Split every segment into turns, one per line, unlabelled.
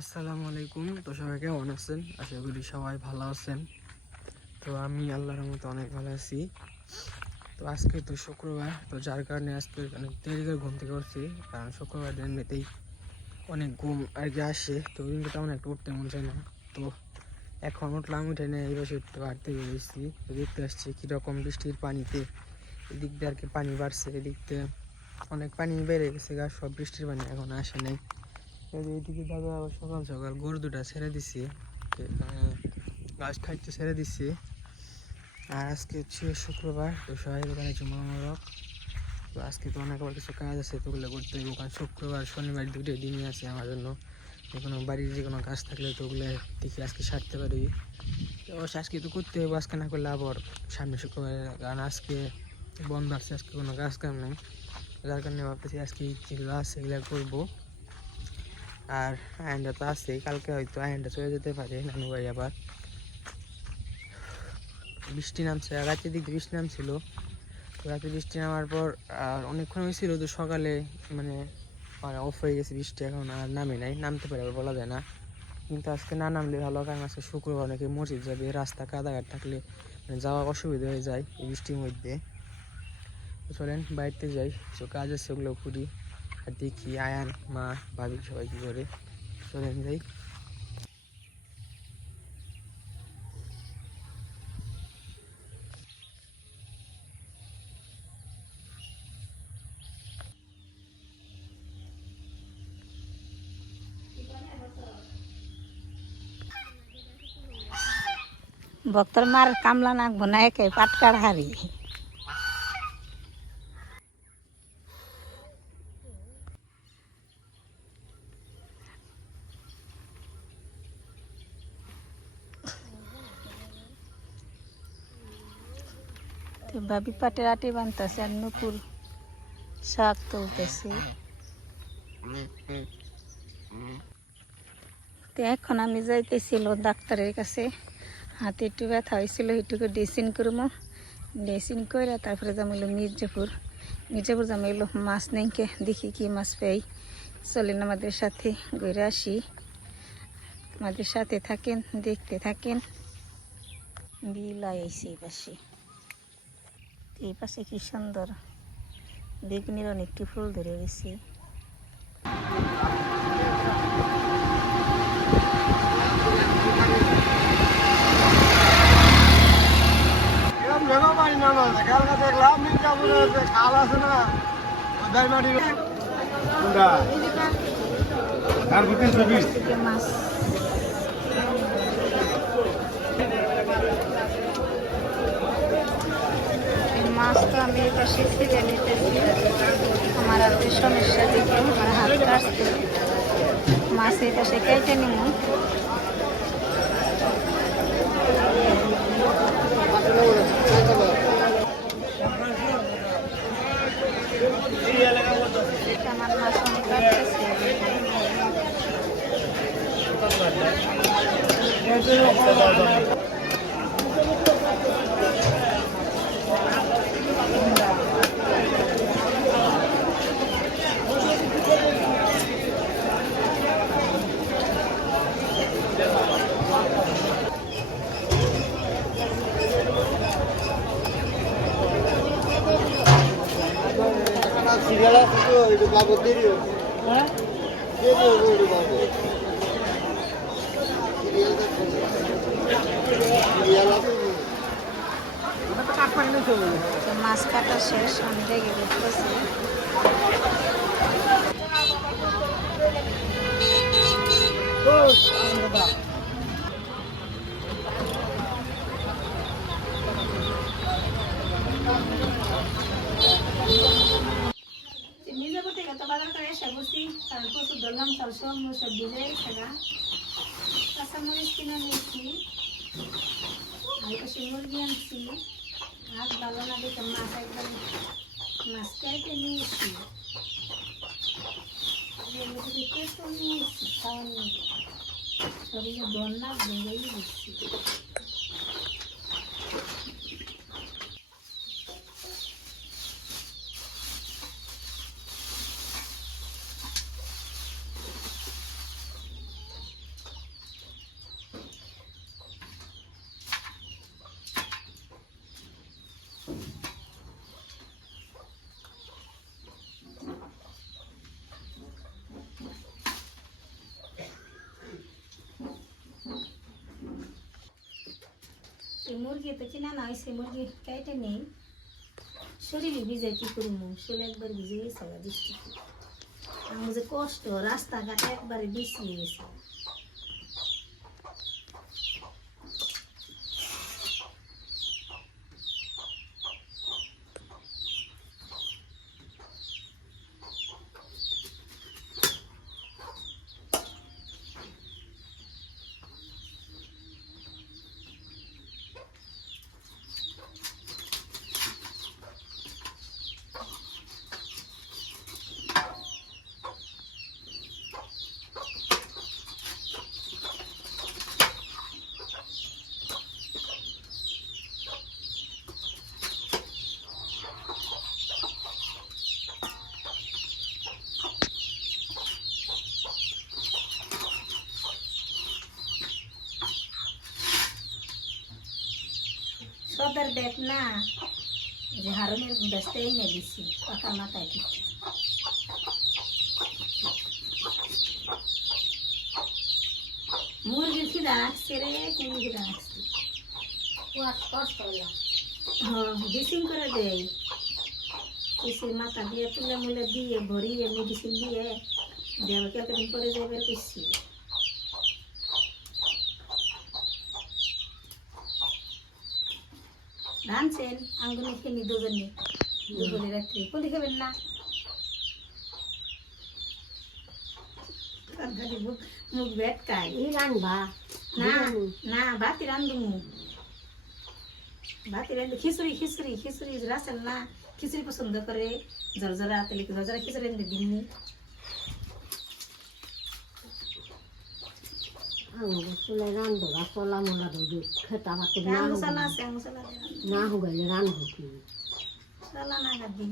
আসসালামু আলাইকুম। তো সবাই কেমন আছেন? আশা করি সবাই ভালো আছেন। তো আমি আল্লাহর মতো অনেক ভালো আছি। তো আজকে তো শুক্রবার, তো যার কারণে আজকে অনেক দেরি করে ঘুম থেকে উঠছি, কারণ শুক্রবার দিন এমনিতেই অনেক ঘুম আর কি আসে, তো ওই তেমন একটা উঠতে মন চায় না। তো এখন উঠলাম, উঠে নিয়ে এই বছর একটু হাঁটতে বেরিয়েছি তো দেখতে আসছি কীরকম বৃষ্টির পানিতে। এদিক দিয়ে আর কি পানি বাড়ছে, এদিক দিয়ে অনেক পানি বেড়ে গেছে, গা, সব বৃষ্টির পানি এখন আসে নাই। এইদিকে দাদা আবার সকাল সকাল গরু দুটা ছেড়ে দিছি। গাছ খাইতে ছেড়ে দিছি। আর আজকে হচ্ছে শুক্রবার, তো সবাই দোকানে জমা মরক তো আজকে তো অনেক আবার কিছু কাজ আছে, তো ওগুলো করতে হবে কারণ শুক্রবার, শনিবার দুটো দিনই আছে আমার জন্য। যে কোনো বাড়ির যে কোনো কাজ থাকলে তো ওগুলো দেখি আজকে সারতে পারি। তো আজকে তো করতে হবে আজকে না করলে আবার সামনে শুক্রবার। কারণ আজকে বন্ধ আছে, আজকে কোনো কাজ কাম নেই। যার কারণে ভাবতেছি আজকে যেগুলো আছে এগুলো করব। আর আয়নটা তো আছেই, কালকে হয়তো আয়নটা চলে যেতে পারে, নানু বাড়ি আবার। বৃষ্টি নামছে রাতের দিক বৃষ্টি নামছিল। রাতে বৃষ্টি নামার পর আর অনেকক্ষণ হয়েছিল তো সকালে মানে অফ হয়ে গেছে বৃষ্টি, এখন আর নামে নাই, নামতে পারে বলা যায় না। কিন্তু আজকে না নামলে ভালো, কারণ আজকে শুক্রবার অনেকে মসজিদ যাবে, রাস্তা কাদাঘাট থাকলে মানে যাওয়া অসুবিধা হয়ে যায় এই বৃষ্টির মধ্যে। চলেন বাড়িতে যাই, কিছু কাজ আছে ওগুলো করি আর দেখি আয়ান মা ভাবি সবাই কী করে চলেন যাই
ভক্তর মার কামলা নাকবো না একে পাটকার হারি তো ভাবি পাটের আটি বানতেছে আর নুপুর শাক তুলতেছে। তো এখন আমি যাইতেছিল ডাক্তারের কাছে। হাতে একটু ব্যথা হয়েছিল একটুকু ড্রেসিং করব। ড্রেসিং করে তারপরে যামিল মির্জাপুর। মির্জাপুর যামিল মাছ নেইকে, দেখি কি মাছ পাই। চলেন আমাদের সাথে ঘুরে আসি। আমাদের সাথে থাকেন, দেখতে থাকেন। বিল আইসি পাশে। এই পাশে কি সুন্দর বেগুনির অনেকটি ফুল ধরে গেছে
এরকম ভেঙেও পানি নামা আছে কালকে দেখলাম মির্জাপুরের যে খাল আছে না দাইমাটির কোনটা তারপর তিনশো
তো আমি পাশে ছিঁড়ে নিতেছি। আমার হাতে সমস্যা দেখে আমার হাত কাটছে। মাছ এই পাশে কেটে নিব মাছ অনেক কাটতেছে
সিরিয়াল আছে তো একটু বাবু দেরি হবে দেরি হবে একটু বাবু সিরিয়াল আছে
তো মাছ কাটা শেষ আমি দেখে দেখতেছি মির্জাপুর থেকে তো বাজার করে এসে বসি কারণ প্রচুর ধরলাম চাল সব সব ভিজে গেছে গা কাঁচামরিচ কিনে নিয়েছি আর পাশে মুরগি আনছি হাত ভালো না দেখে মাছ একদম মাছ কেটে নিয়েছি কেটে নিয়েছি খাওয়ার নিয়ে শরীরে দন্না ভেঙেই দিচ্ছি মুরগি তো কিনা না হয়েছে মুরগি কেটে নেই। শরীরে ভিজে কি করব? শরীর একবার ভিজে গেছে বৃষ্টি আমার যে কষ্ট, রাস্তাঘাট একবারে বিছিয়ে গেছে। সদর ব্যাগ না। যে হারনের ব্যস্ত এনে দিছি পাকা মাথায় ঠিক মুরগির খিদা আসছে রে মুরগির খিদা আসছে হ্যাঁ ডিসিং করে দেয় কিসের মাথা দিয়ে তুলে মুলে দিয়ে ভরিয়ে মেডিসিন দিয়ে আবার কতদিন পরে যাবে করছি। রাঁধছেন আঙ্গুলে খেলি দুজনে। দুপুরে রাত্রে কোলি খাবেন না। মুখ বেটকায়
এই রানবা
না না বাতি রান্ধু বাতি রান্ধু খিচুড়ি খিচুড়ি খিচুড়ি রাসেল না। খিচুড়ি পছন্দ করে। জরজরা তেলে জরজরা খিচুড়ি দিননি
চুলে রানবো বা চলা মোলা দৌড়ি খেতা পাতি না
আঙ্গু
হোক- না হোগাইলে রানবো কি?
না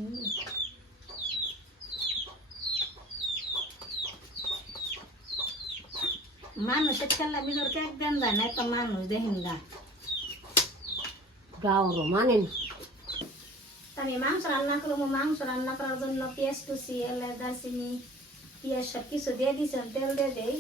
মানুষের খেলা বিদরকে একদিন যায় না তো মানুষ দেখেন গা।
গাওর মানে
আমি মাংস রান্না করব মাংস রান্না করার জন্য পেঁয়াজ কুচি এলাচ দারচিনি পেঁয়াজ সব কিছু দিয়ে দিয়েছেন তেল দিয়ে দেই।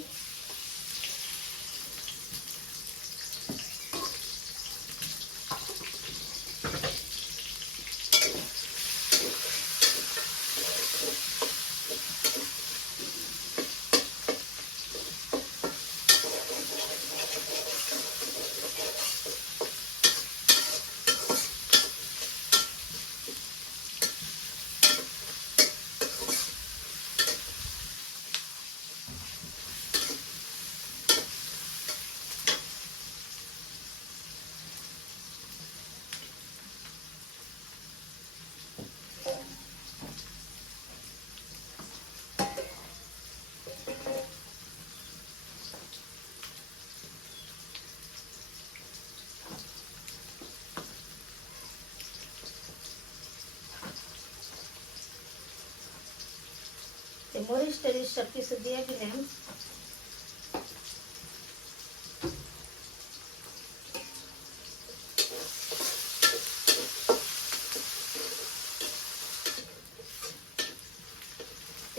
মরিচ টরিচ সব কিছু দিয়ে দিলাম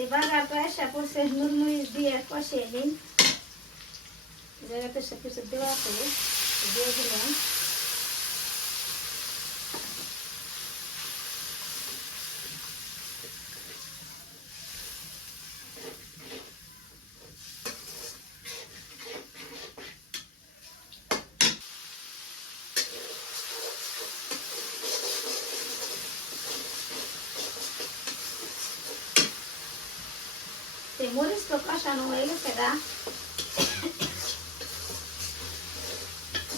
এবার আর পয়সা পড়ছে নুন মরিচ দিয়ে কষিয়ে নিন। জায়গাতে সব কিছু দেওয়া করে দিয়ে দিলাম মরিচ তো কষানো হয়ে গেছে গা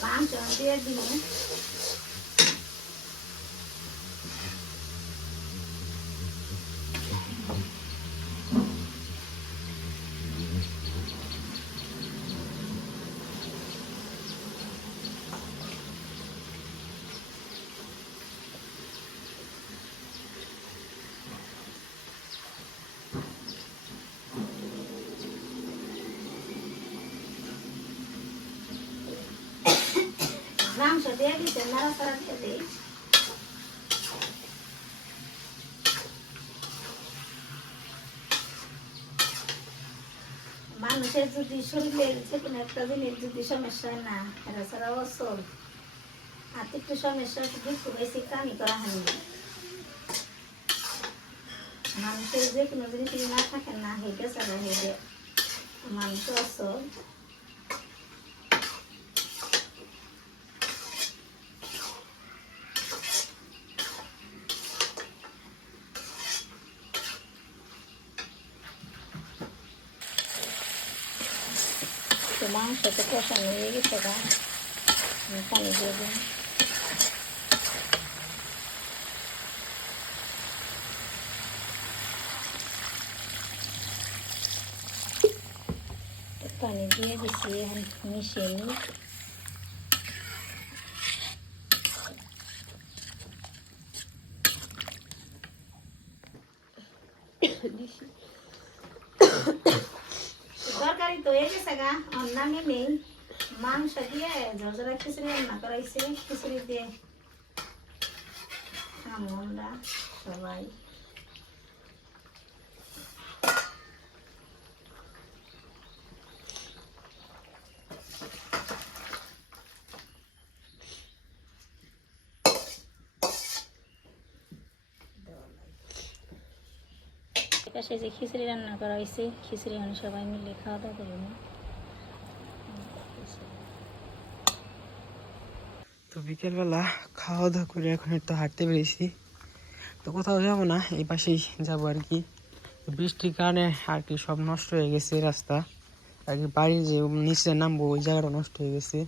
মাংস দিয়ে দিন মানুষের যদি শরীরের যে কোনো একটা জিনিস যদি সমস্যা না এটা হাতে একটু সমস্যা দুঃখ বেশি কামি করা হয়নি মানুষের যে কোনো জিনিস না থাকে না হেঁটে চলে হেঁটে মানুষ অসল তো মাংস তো কষানো হয়ে গেছে গা আমি পানি দিয়ে দিন তো পানি দিয়ে দিছি এখন মিশিয়ে নিই তরকারি তো হয়ে গেছে গা অন্যান্য নেই মাংস দিয়ে ঝরঝরা খিচুড়ি রান্না করাইছে খিচুড়ি দিয়ে আমরা সবাই। পাশে যে খিচুড়ি রান্না করা হয়েছে, খিচুড়ি এখন সবাই মিলে খাওয়া দাওয়া করব
তো বিকেলবেলা খাওয়া দাওয়া করে এখন একটু হাঁটতে বেরিয়েছি। তো কোথাও যাব না, এই পাশেই যাব আর কি। বৃষ্টির কারণে আর কি সব নষ্ট হয়ে গেছে রাস্তা। আর কি বাড়ির যে নিচে নামবো, ওই জায়গাটা নষ্ট হয়ে গেছে।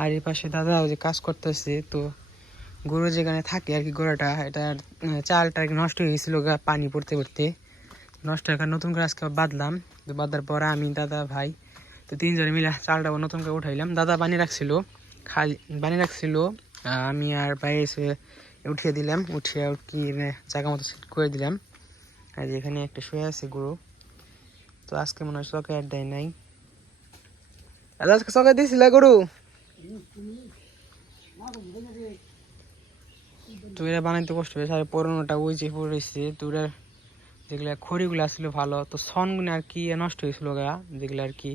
আর এই পাশে দাদা ওই যে কাজ করতেছে, তো গরু যেখানে থাকে আর কি গরুটা এটা চালটা আর কি নষ্ট হয়ে গেছিল পানি পড়তে পড়তে। নষ্ট হয়ে নতুন করে আজকে বাঁধলাম। তো বাঁধার পর আমি, দাদা, ভাই, তো তিনজনে মিলে চালটা নতুন করে উঠাইলাম। দাদা পানি রাখছিল। খালি বানিয়ে রাখছিল, আমি আর ভাই এসে উঠিয়ে দিলাম, উঠিয়ে কি জায়গা মতো সেট করে দিলাম। আর এখানে একটা শুয়ে আছে গরু। তো আজকে মনে হয় চকে আর দেয় নাই। আজকে চকে দিয়েছিল গরু? তো এরা বানাইতে কষ্ট হয়েছে। আর পুরোনোটা ওই যে পড়েছে তো ওটার যেগুলা খড়িগুলো আসলে ভালো, তো সনগুলো আর কি নষ্ট হয়েছিল গা, যেগুলো আর কি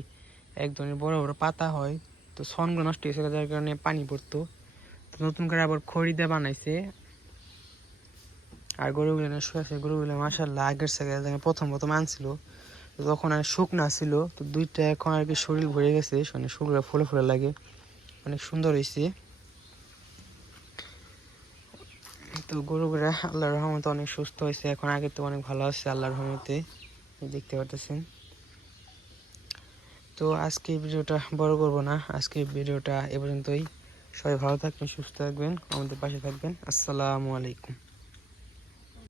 এক ধরনের বড় বড় পাতা হয়। তো সনগুলো নষ্ট হয়েছিল যার কারণে পানি পড়তো। তো নতুন করে আবার খড়ি দিয়ে বানাইছে। আর গরুগুলো না শুয়ে আছে, গরুগুলো মাসাল্লাহ আগের থেকে প্রথম প্রথম আনছিল। তো তখন আর শুকনা ছিল, তো দুইটা এখন আর কি শরীর ভরে গেছে মানে শুকনো ফুলে ফুলে লাগে। অনেক সুন্দর হয়েছে তো গরুগুলা আল্লাহর রহমতে অনেক সুস্থ হয়েছে এখন আগে তো অনেক ভালো আছে, আল্লাহর রহমতে। দেখতে পারতেছেন। তো আজকে ভিডিওটা বড় করব না। আজকে ভিডিওটা এ পর্যন্তই। সবাই ভালো থাকবেন, সুস্থ থাকবেন, আমাদের পাশে থাকবেন। আসসালামু আলাইকুম।